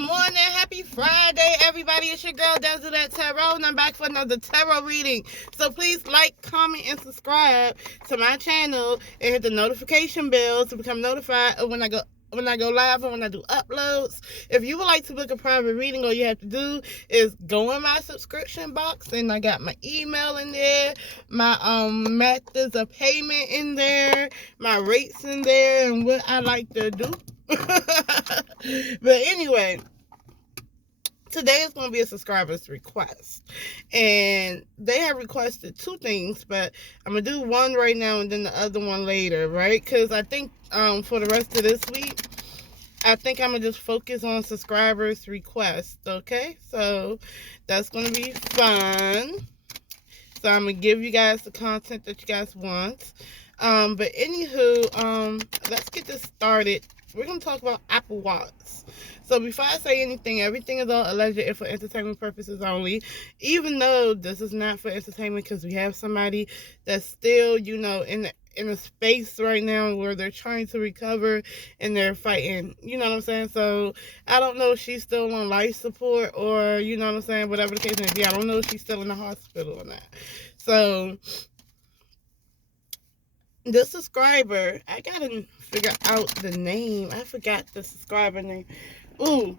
morning, happy Friday, everybody. It's your girl Dazzledattarot, Tarot, and I'm back for another tarot reading. So please like, comment, and subscribe to my channel and hit the notification bell to become notified of when I go live and when I do uploads. If you would like to book a private reading, all you have to do is go in my subscription box, and I got my email in there, my methods of payment in there, my rates in there, and what I like to do. But anyway, today is going to be a subscriber's request, and they have requested two things, but I'm gonna do one right now and then the other one later, right? Because I think for the rest of this week, I think I'm gonna just focus on subscribers requests. Okay, so that's gonna be fun. So I'm gonna give you guys the content that you guys want. But anywho, let's get this started. We're gonna talk about Apple Watch. So before I say anything, everything is all alleged and for entertainment purposes only. Even though this is not for entertainment, because we have somebody that's still, in a space right now where they're trying to recover and they're fighting. You know what I'm saying? So I don't know if she's still on life support or, you know what I'm saying, whatever the case may be. I don't know if she's still in the hospital or not. So the subscriber, I gotta figure out the name. I forgot the subscriber name. Ooh.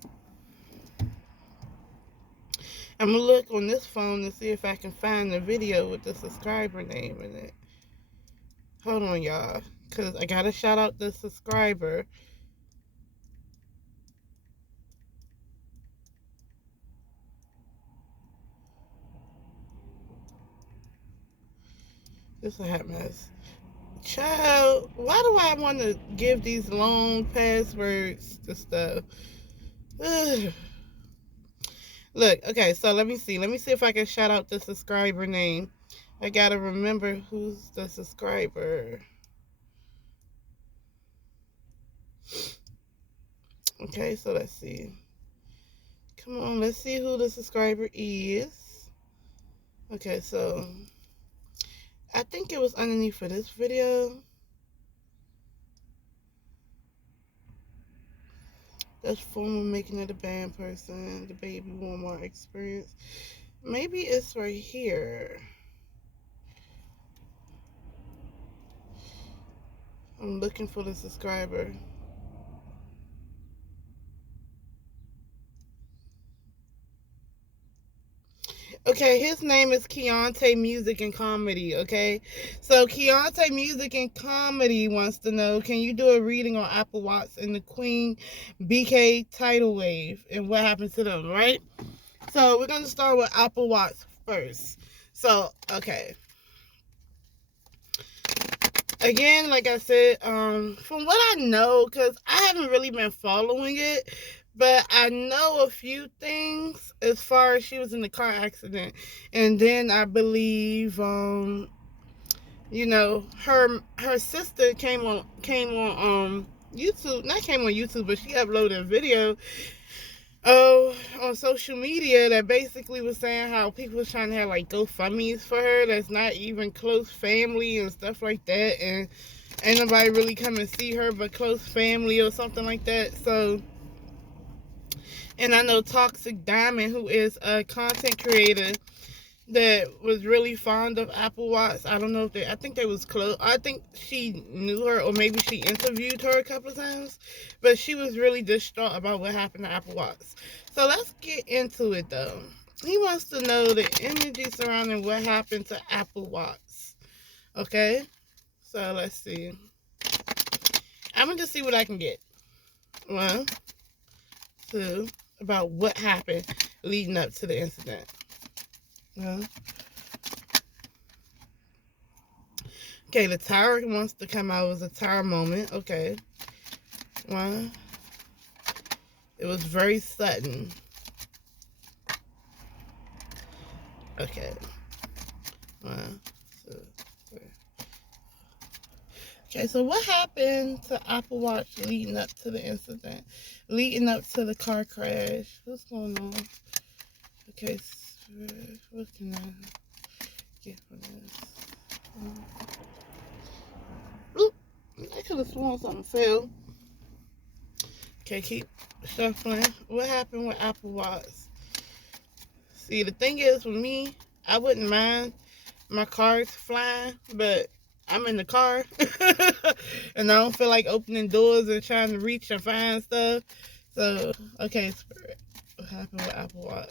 I'm gonna look on this phone and see if I can find the video with the subscriber name in it. Hold on, y'all. Because I gotta shout out the subscriber. This is a hot mess. Child, why do I want to give these long passwords to stuff? Ugh. Look, okay, so let me see. Let me see if I can shout out the subscriber name. I gotta remember who's the subscriber. Okay, so let's see. Come on, let's see who the subscriber is. Okay, so I think it was underneath for this video. That's former making it a band person, the baby Walmart experience. Maybe it's right here. I'm looking for the subscriber. Okay, his name is Keontae Music and Comedy, okay? So Keontae Music and Comedy wants to know, can you do a reading on Apple Watts and the Queen BK tidal wave and what happened to them, right? So we're going to start with Apple Watts first. So, okay. Again, like I said, from what I know, because I haven't really been following it, but I know a few things as far as she was in the car accident. And then I believe, her sister came on YouTube, not came on YouTube, but she uploaded a video on social media that basically was saying how people was trying to have like GoFundMe's for her that's not even close family and stuff like that, and ain't nobody really come and see her but close family or something like that. So, and I know Toxic Diamond, who is a content creator that was really fond of Apple Watts. I don't know if I think they was close. I think she knew her, or maybe she interviewed her a couple of times, but she was really distraught about what happened to Apple Watts. So let's get into it though. He wants to know the energy surrounding what happened to Apple Watts. Okay, so let's see. I'm gonna just see what I can get. One, two, about what happened leading up to the incident. Okay, the tower wants to come out. It was a tower moment. Okay. One. It was very sudden. Okay. One, two, three. Okay, so what happened to Apple Watch leading up to the incident? Leading up to the car crash? What's going on? Okay, so what can I get from this? Oop, I could have sworn something fell. Okay, keep shuffling. What happened with Apple Watch? See, the thing is, with me, I wouldn't mind my car's flying, but I'm in the car and I don't feel like opening doors and trying to reach and find stuff. So, okay, Spirit, what happened with Apple Watch?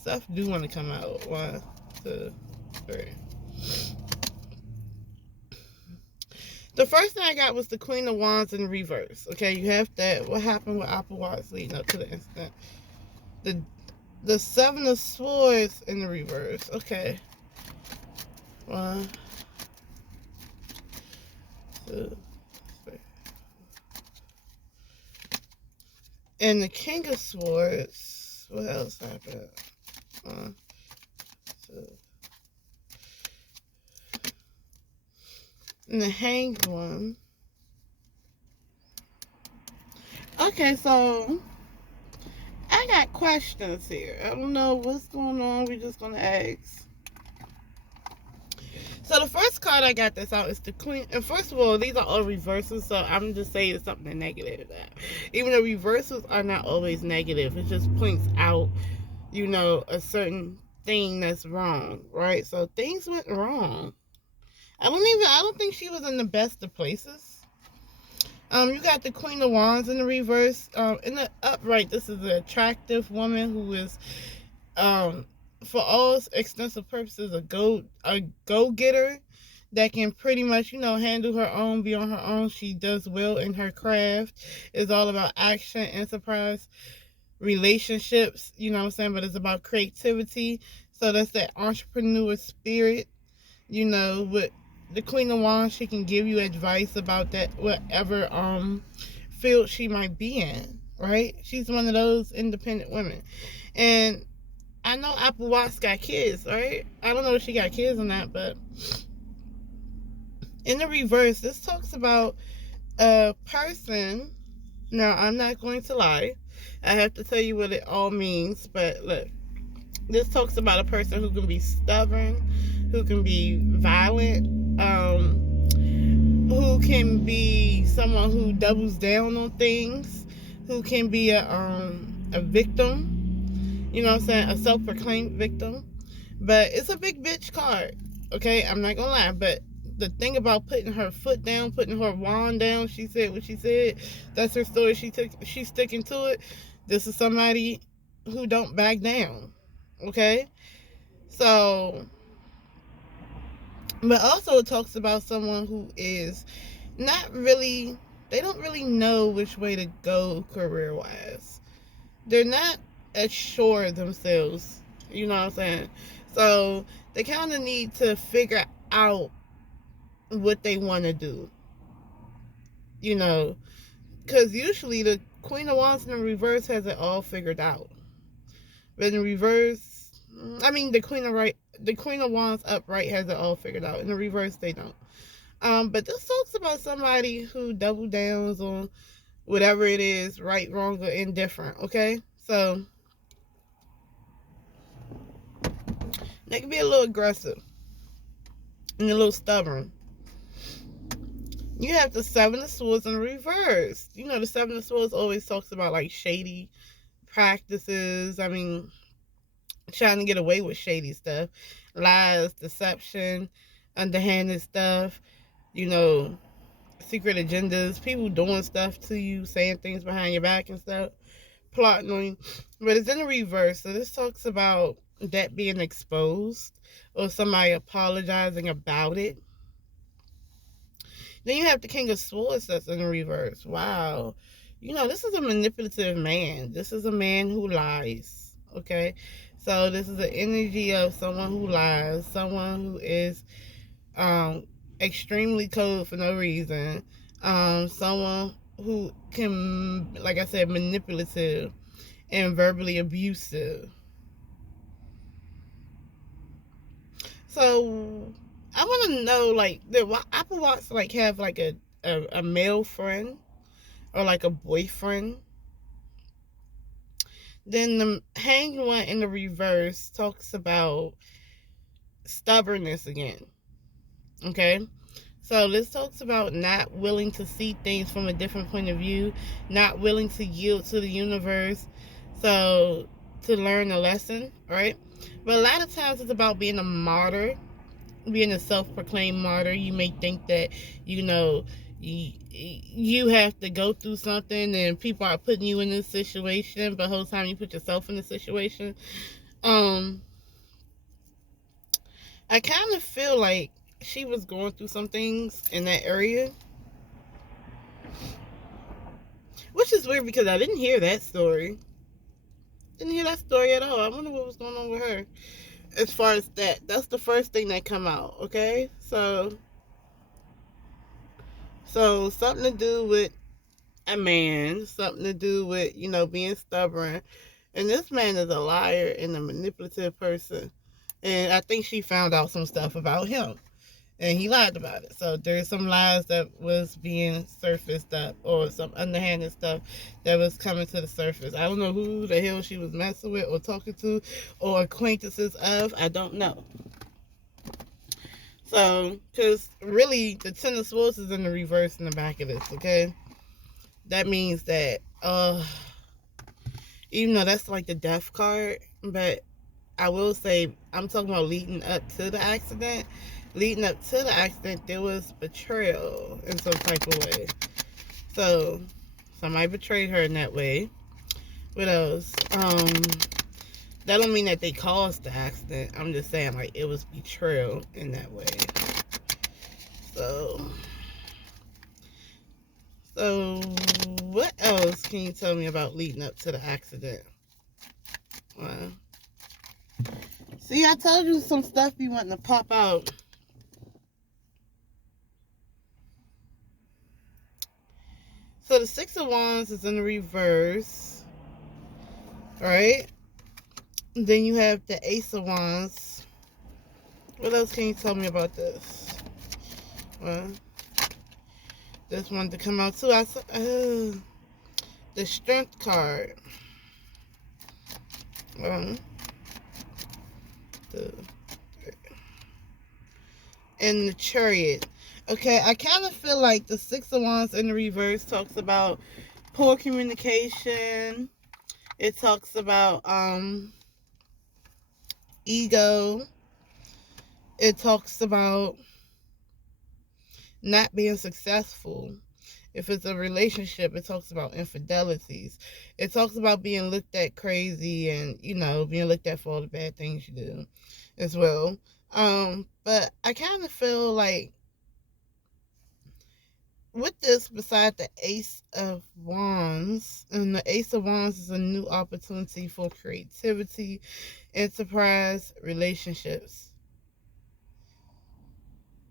Stuff do want to come out. 1, 2, 3. The first thing I got was the Queen of Wands in reverse. Okay, you have that. What happened with Apple Watch leading up to the incident? The Seven of Swords in the reverse. Okay. 1, 2, 3. And the King of Swords. What else happened? 1, 2. And the Hanged One. Okay, so I got questions here. I don't know what's going on. We're just going to ask. So the first card I got this out is the Queen. And first of all, these are all reversals, so I'm just saying something negative. Even though reversals are not always negative, it just points out, you know, a certain thing that's wrong, right? So things went wrong. I don't think she was in the best of places. You got the Queen of Wands in the reverse. In the upright, this is an attractive woman who is, for all extensive purposes, a go-getter that can pretty much, you know, handle her own, be on her own. She does well in her craft. It's all about action, enterprise, relationships, you know what I'm saying? But it's about creativity. So that's that entrepreneur spirit, you know, with the Queen of Wands. She can give you advice about that, whatever field she might be in, right? She's one of those independent women. And I know Apple Watch got kids, right? I don't know if she got kids or not, but in the reverse, this talks about a person. Now, I'm not going to lie. I have to tell you what it all means, but look, this talks about a person who can be stubborn, who can be violent, who can be someone who doubles down on things, who can be a victim, you know what I'm saying, a self-proclaimed victim. But it's a big bitch card, okay? I'm not gonna lie, but the thing about putting her foot down, putting her wand down, she said what she said. That's her story. She's sticking to it. This is somebody who don't back down, okay? So, but also it talks about someone who is not really, they don't really know which way to go career-wise. They're not as sure of themselves, you know what I'm saying? So they kind of need to figure out what they want to do, you know, because usually the Queen of Wands in the reverse has it all figured out. But in the reverse, I mean, the Queen of Wands upright has it all figured out. In the reverse, they don't. But this talks about somebody who double downs on whatever it is, right, wrong, or indifferent, okay? So they can be a little aggressive and a little stubborn. You have the Seven of Swords in reverse. You know, the Seven of Swords always talks about, like, shady practices. I mean, trying to get away with shady stuff. Lies, deception, underhanded stuff. You know, secret agendas. People doing stuff to you, saying things behind your back and stuff. Plotting on you. But it's in the reverse. So this talks about that being exposed or somebody apologizing about it. Then you have the King of Swords that's in the reverse. Wow. You know, this is a manipulative man. This is a man who lies. Okay? So this is the energy of someone who lies. Someone who is extremely cold for no reason. Someone who can, like I said, manipulative and verbally abusive. So I want to know, like, the Apple Watch, like, have like a male friend or like a boyfriend. Then the Hanged One in the reverse talks about stubbornness again. Okay, So this talks about not willing to see things from a different point of view, not willing to yield to the universe, so to learn a lesson, right? But a lot of times it's about being a martyr, being a self-proclaimed martyr. You may think that, you know, you have to go through something and people are putting you in this situation, but the whole time you put yourself in the situation. I kind of feel like she was going through some things in that area, which is weird because I didn't hear that story. Didn't hear that story at all. I wonder what was going on with her. As far as that's the first thing that come out. Okay, so something to do with a man, something to do with, being stubborn, and this man is a liar and a manipulative person, and I think she found out some stuff about him. And he lied about it. So there's some lies that was being surfaced up, or some underhanded stuff that was coming to the surface. I don't know who the hell she was messing with or talking to or acquaintances of. I don't know. So, because really, the Ten of Swords is in the reverse in the back of this, okay? That means that, even though that's like the death card, but I will say, I'm talking about leading up to the accident. Leading up to the accident, there was betrayal in some type of way. So, somebody betrayed her in that way. What else? That don't mean that they caused the accident. I'm just saying, like, it was betrayal in that way. So what else can you tell me about leading up to the accident? See, I told you some stuff be wanting to pop out. So the Six of Wands is in the reverse. Alright? Then you have the Ace of Wands. What else can you tell me about this? Well, this one to come out too. The Strength card. And the Chariot. Okay, I kind of feel like the Six of Wands in the reverse talks about poor communication. It talks about ego. It talks about not being successful. If it's a relationship, it talks about infidelities. It talks about being looked at crazy and, being looked at for all the bad things you do as well. But I kind of feel like with this, beside the Ace of Wands, and the Ace of Wands is a new opportunity for creativity, enterprise, relationships,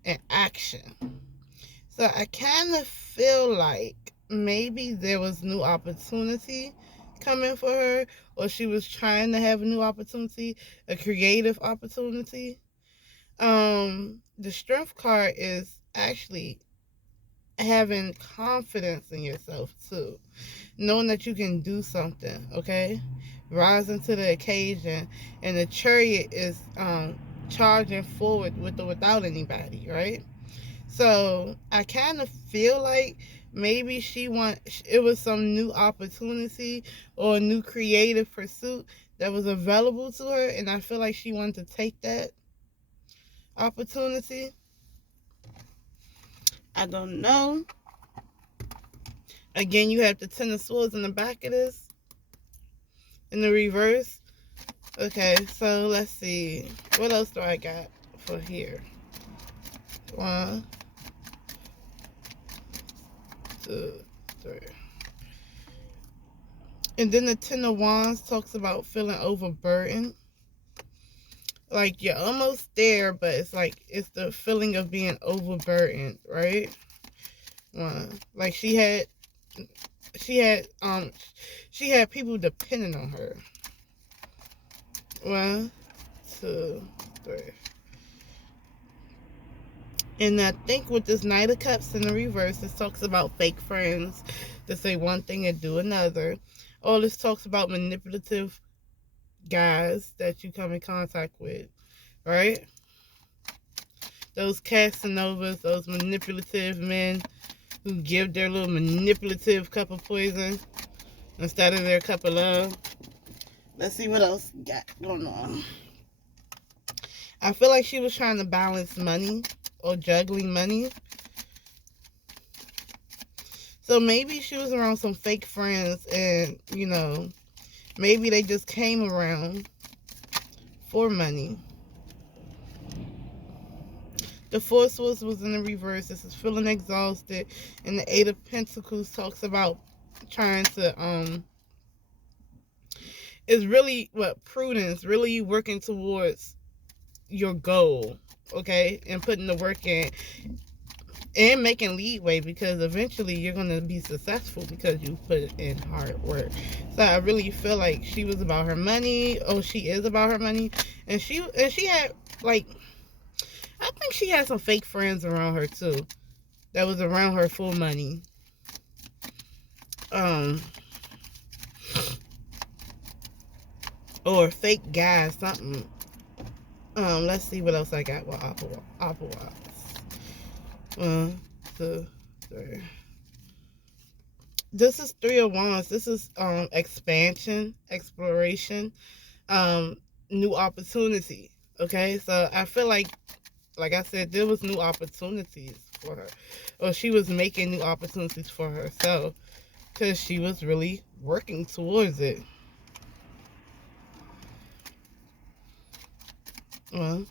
and action. So I kind of feel like maybe there was new opportunity coming for her, or she was trying to have a new opportunity, a creative opportunity. The Strength card is actually having confidence in yourself too, knowing that you can do something, okay, rising to the occasion. And the Chariot is charging forward with or without anybody, right? So I kind of feel like maybe it was some new opportunity or a new creative pursuit that was available to her, and I feel like she wanted to take that opportunity. I don't know. Again, you have the Ten of Swords in the back of this, in the reverse. Okay, so let's see. What else do I got for here? 1, 2, 3. And then the Ten of Wands talks about feeling overburdened. Like you're almost there, but it's like it's the feeling of being overburdened, right? Like she had people depending on her. 1, 2, 3. And I think with this Knight of Cups in the reverse, this talks about fake friends that say one thing and do another. All this talks about manipulative guys that you come in contact with, right? those Casanovas, those manipulative men who give their little manipulative cup of poison instead of their cup of love. Let's see what else got going on. I feel like she was trying to balance money or juggling money. So maybe she was around some fake friends and, you know, maybe they just came around for money. The Four of Swords was in the reverse. This is feeling exhausted. And the Eight of Pentacles talks about trying to, it's really what prudence, really working towards your goal, okay, and putting the work in and making leadway, because eventually you're going to be successful because you put in hard work. So I really feel like she was about her money. Oh, she is about her money, and she had, like, I think she had some fake friends around her too that was around her for money. Or fake guys, something. Let's see what else I got with Opal Watts. 1, 2, 3. This is Three of Wands. This is expansion, exploration, new opportunity. Okay, so I feel like I said, there was new opportunities for her, or she was making new opportunities for herself because she was really working towards it. 1,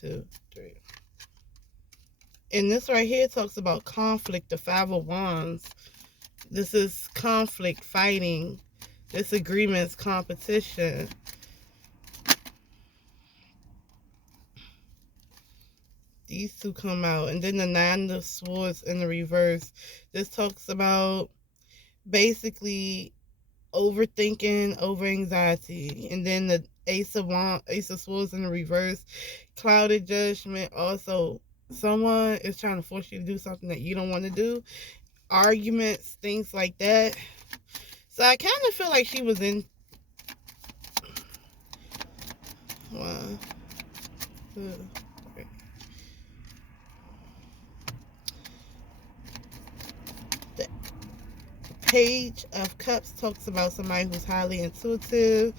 2, 3. And this right here talks about conflict, the Five of Wands. This is conflict, fighting, disagreements, competition. These two come out. And then the Nine of Swords in the reverse. This talks about basically overthinking, over anxiety. And then the Ace of Swords in the reverse, clouded judgment. Also, someone is trying to force you to do something that you don't want to do. Arguments, things like that. So I kind of feel like she was in 1, 2, 3. The Page of Cups talks about somebody who's highly intuitive,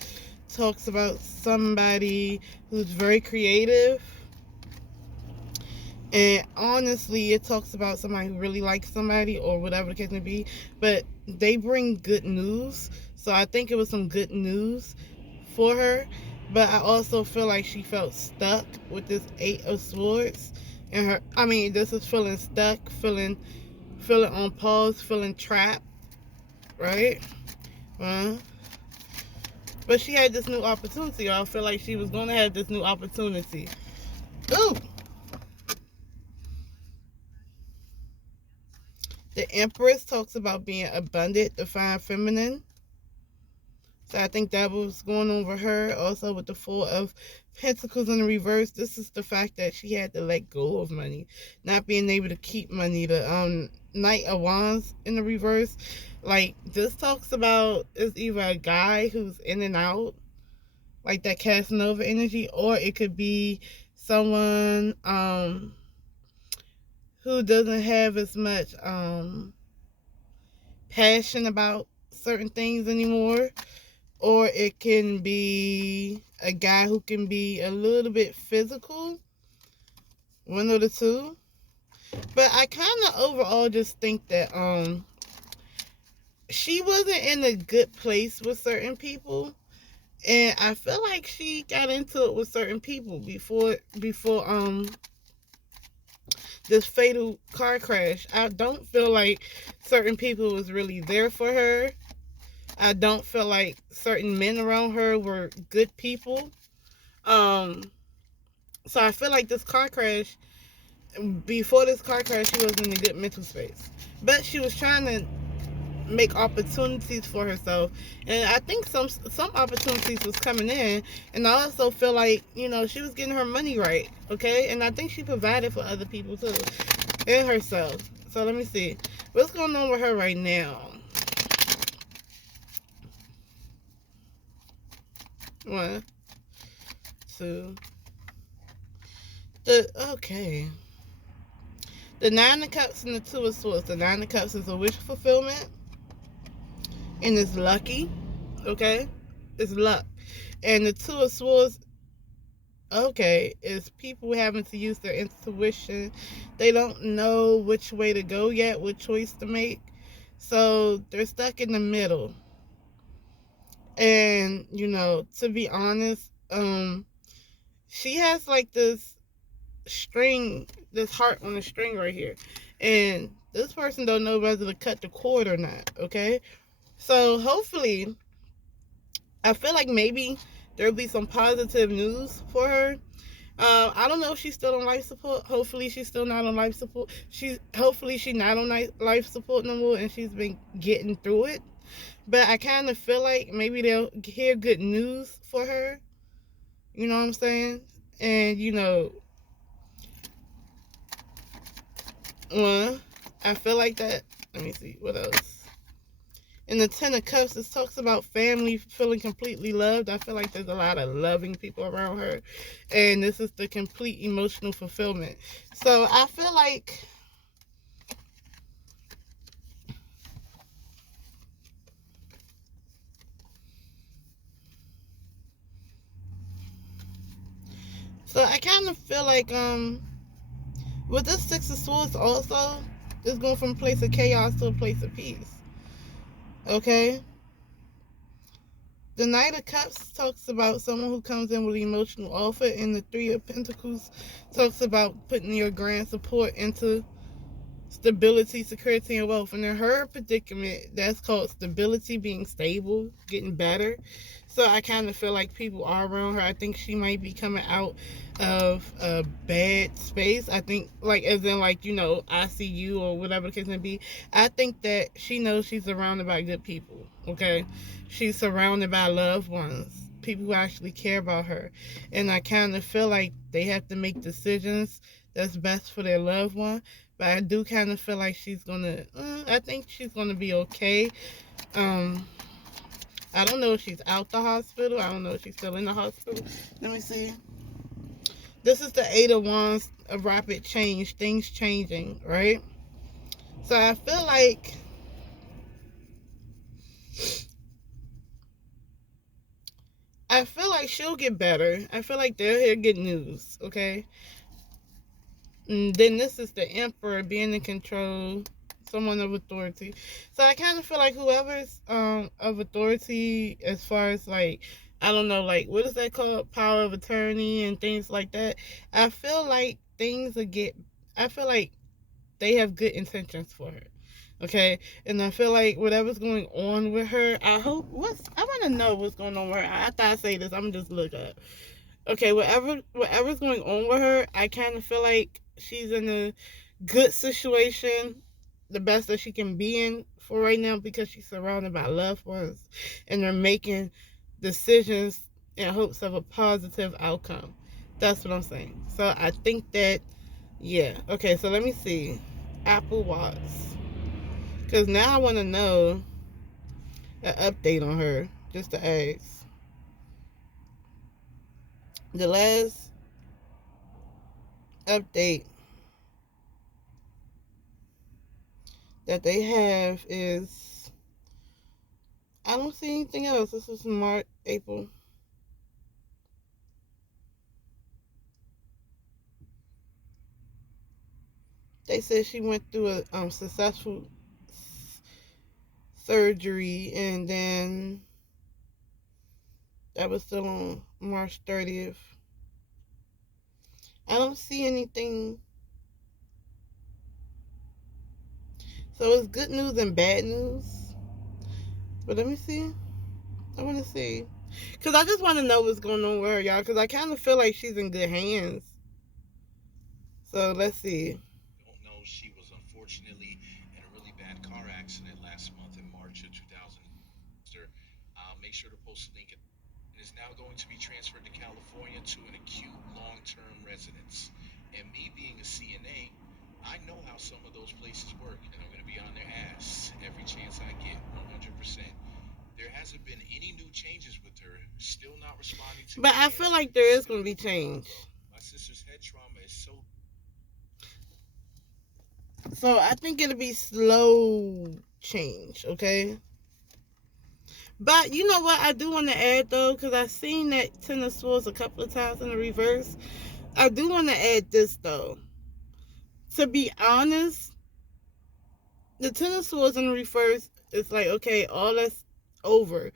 talks about somebody who's very creative. And honestly, it talks about somebody who really likes somebody, or whatever the case may be. But they bring good news. So I think it was some good news for her. But I also feel like she felt stuck with this Eight of Swords. And this is feeling stuck, feeling on pause, feeling trapped. Right? But she had this new opportunity. I feel like she was going to have this new opportunity. Ooh! The Empress talks about being abundant, divine feminine. So I think that was going on with her. Also with the Four of Pentacles in the reverse, this is the fact that she had to let go of money, not being able to keep money. The Knight of Wands in the reverse, like, this talks about it's either a guy who's in and out, like that Casanova energy, or it could be someone who doesn't have as much passion about certain things anymore. Or it can be a guy who can be a little bit physical. One of the two. But I kind of overall just think that she wasn't in a good place with certain people. And I feel like she got into it with certain people before this fatal car crash. I don't feel like certain people was really there for her. I don't feel like certain men around her were good people. So I feel like before this car crash, she was in a good mental space. But she was trying to make opportunities for herself. And I think some opportunities was coming in. And I also feel like, she was getting her money right. Okay? And I think she provided for other people too. And herself. So let me see. What's going on with her right now? 1, 2, Okay. The Nine of Cups and the Two of Swords. The Nine of Cups is a wish fulfillment, and it's lucky. Okay, it's luck. And the Two of Swords, okay, is people having to use their intuition. They don't know which way to go yet, what choice to make. So they're stuck in the middle. And, to be honest, she has like this string, this heart on a string right here. And this person don't know whether to cut the cord or not, okay? So hopefully, I feel like maybe there'll be some positive news for her. I don't know if she's still on life support. Hopefully, she's still not on life support. Hopefully she's not on life support no more, and she's been getting through it. But I kind of feel like maybe they'll hear good news for her. You know what I'm saying? And I feel like that. Let me see what else. In the Ten of Cups, it talks about family feeling completely loved. I feel like there's a lot of loving people around her. And this is the complete emotional fulfillment. So I feel like I kind of feel like with this Six of Swords also, it's going from a place of chaos to a place of peace. Okay? The Knight of Cups talks about someone who comes in with an emotional offer, and the Three of Pentacles talks about putting your grand support into stability, security, and wealth. And in her predicament, that's called stability, being stable, getting better. So I kind of feel like people are around her. I think she might be coming out of a bad space. I think, like, as in, like, ICU or whatever the case may be. I think that she knows she's surrounded by good people, okay? She's surrounded by loved ones, people who actually care about her. And I kind of feel like they have to make decisions that's best for their loved one. But I do kind of feel like I think she's gonna be okay. Um, I don't know if she's out the hospital. I don't know if she's still in the hospital. Let me see. This is the Eight of Wands, a rapid change, things changing, right? So I feel like she'll get better. I feel like they'll hear good news, okay? And then this is the Emperor being in control, someone of authority. So I kind of feel like whoever's of authority, as far as like, I don't know, like, what is that called, power of attorney and things like that. I feel like I feel like they have good intentions for her. Okay, and I feel like whatever's going on with her, I want to know what's going on with her. After I say this, I'm gonna just look up. Okay, whatever's going on with her, I kind of feel like she's in a good situation, the best that she can be in for right now, because she's surrounded by loved ones, and they're making decisions in hopes of a positive outcome. That's what I'm saying. So I think that, yeah. Okay, so let me see. Apple Watch, because now I want to know an update on her, just to ask. The last update that they have is, I don't see anything else. This is March, April. They said she went through a successful surgery, and then that was still on March 30th. I don't see anything. So it's good news and bad news. But let me see. I want to see. Because I just want to know what's going on with her, y'all. Because I kind of feel like she's in good hands. So let's see. Don't know, she was unfortunately in a really bad car accident last month in March of 2000. Make sure to post a link. And is now going to be transferred to California to an acute long-term residence. And me being a CNA, I know how some of those places work, and I'm going to be on their ass every chance I get, 100%. There hasn't been any new changes with her. Still not responding to But I commands. feel like there is Still going to be moving change. around. My sister's head trauma is So I think it'll be slow change, okay? But you know what I do want to add though, because I've seen that Ten of Swords a couple of times in the reverse. I do want to add this though. To be honest, the Ten of Swords in the reverse, it's like, okay, all that's over.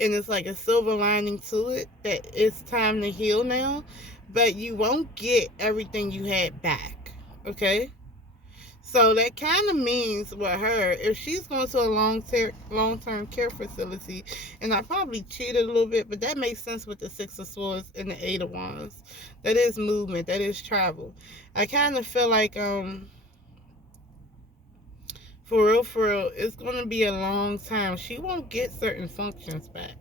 And it's like a silver lining to it that it's time to heal now. But you won't get everything you had back, okay? So that kind of means with her, if she's going to a long-term care facility, and I probably cheated a little bit, but that makes sense with the Six of Swords and the Eight of Wands. That is movement, that is travel. I kind of feel like, for real, it's going to be a long time. She won't get certain functions back,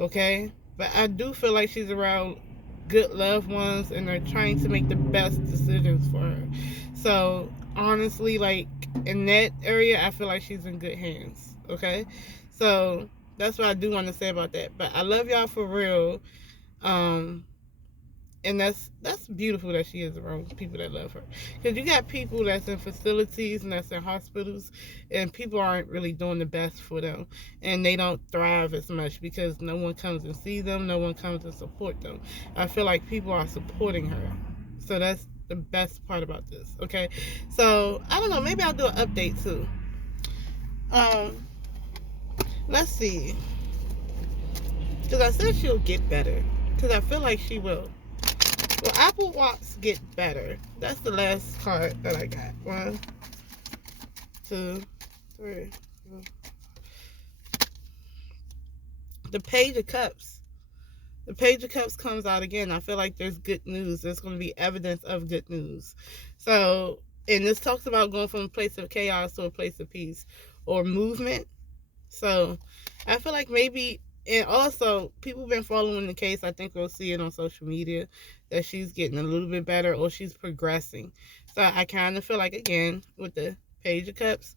okay? But I do feel like she's around good loved ones and they're trying to make the best decisions for her. So honestly, like in that area, I feel like she's in good hands, okay? So that's what I do want to say about that. But I love y'all for real. Um, and that's beautiful that she is around people that love her, because you got people that's in facilities and that's in hospitals, and people aren't really doing the best for them, and they don't thrive as much because no one comes and see them, no one comes and support them. I feel like people are supporting her, so that's the best part about this, okay? So I don't know, maybe I'll do an update too. um let's see, because I said she'll get better, because I feel like she will. Well, Apple Watch get better. That's the last card that I got. 1, 2, 3. The Page of Cups. The Page of Cups comes out again. I feel like there's good news. There's going to be evidence of good news. So, and this talks about going from a place of chaos to a place of peace or movement. So, I feel like maybe, and also people been following the case. I think we'll see it on social media that she's getting a little bit better or she's progressing. So I kind of feel like, again, with the Page of Cups,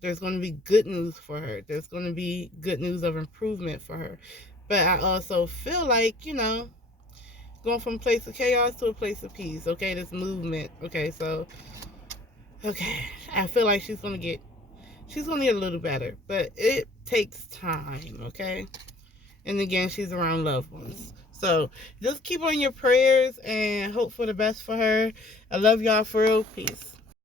there's going to be good news for her. There's going to be good news of improvement for her. But I also feel like, going from a place of chaos to a place of peace. Okay, this movement. Okay, so, okay, I feel like she's going to get a little better, but it takes time, okay? And again, she's around loved ones. So just keep on your prayers and hope for the best for her. I love y'all for real. Peace.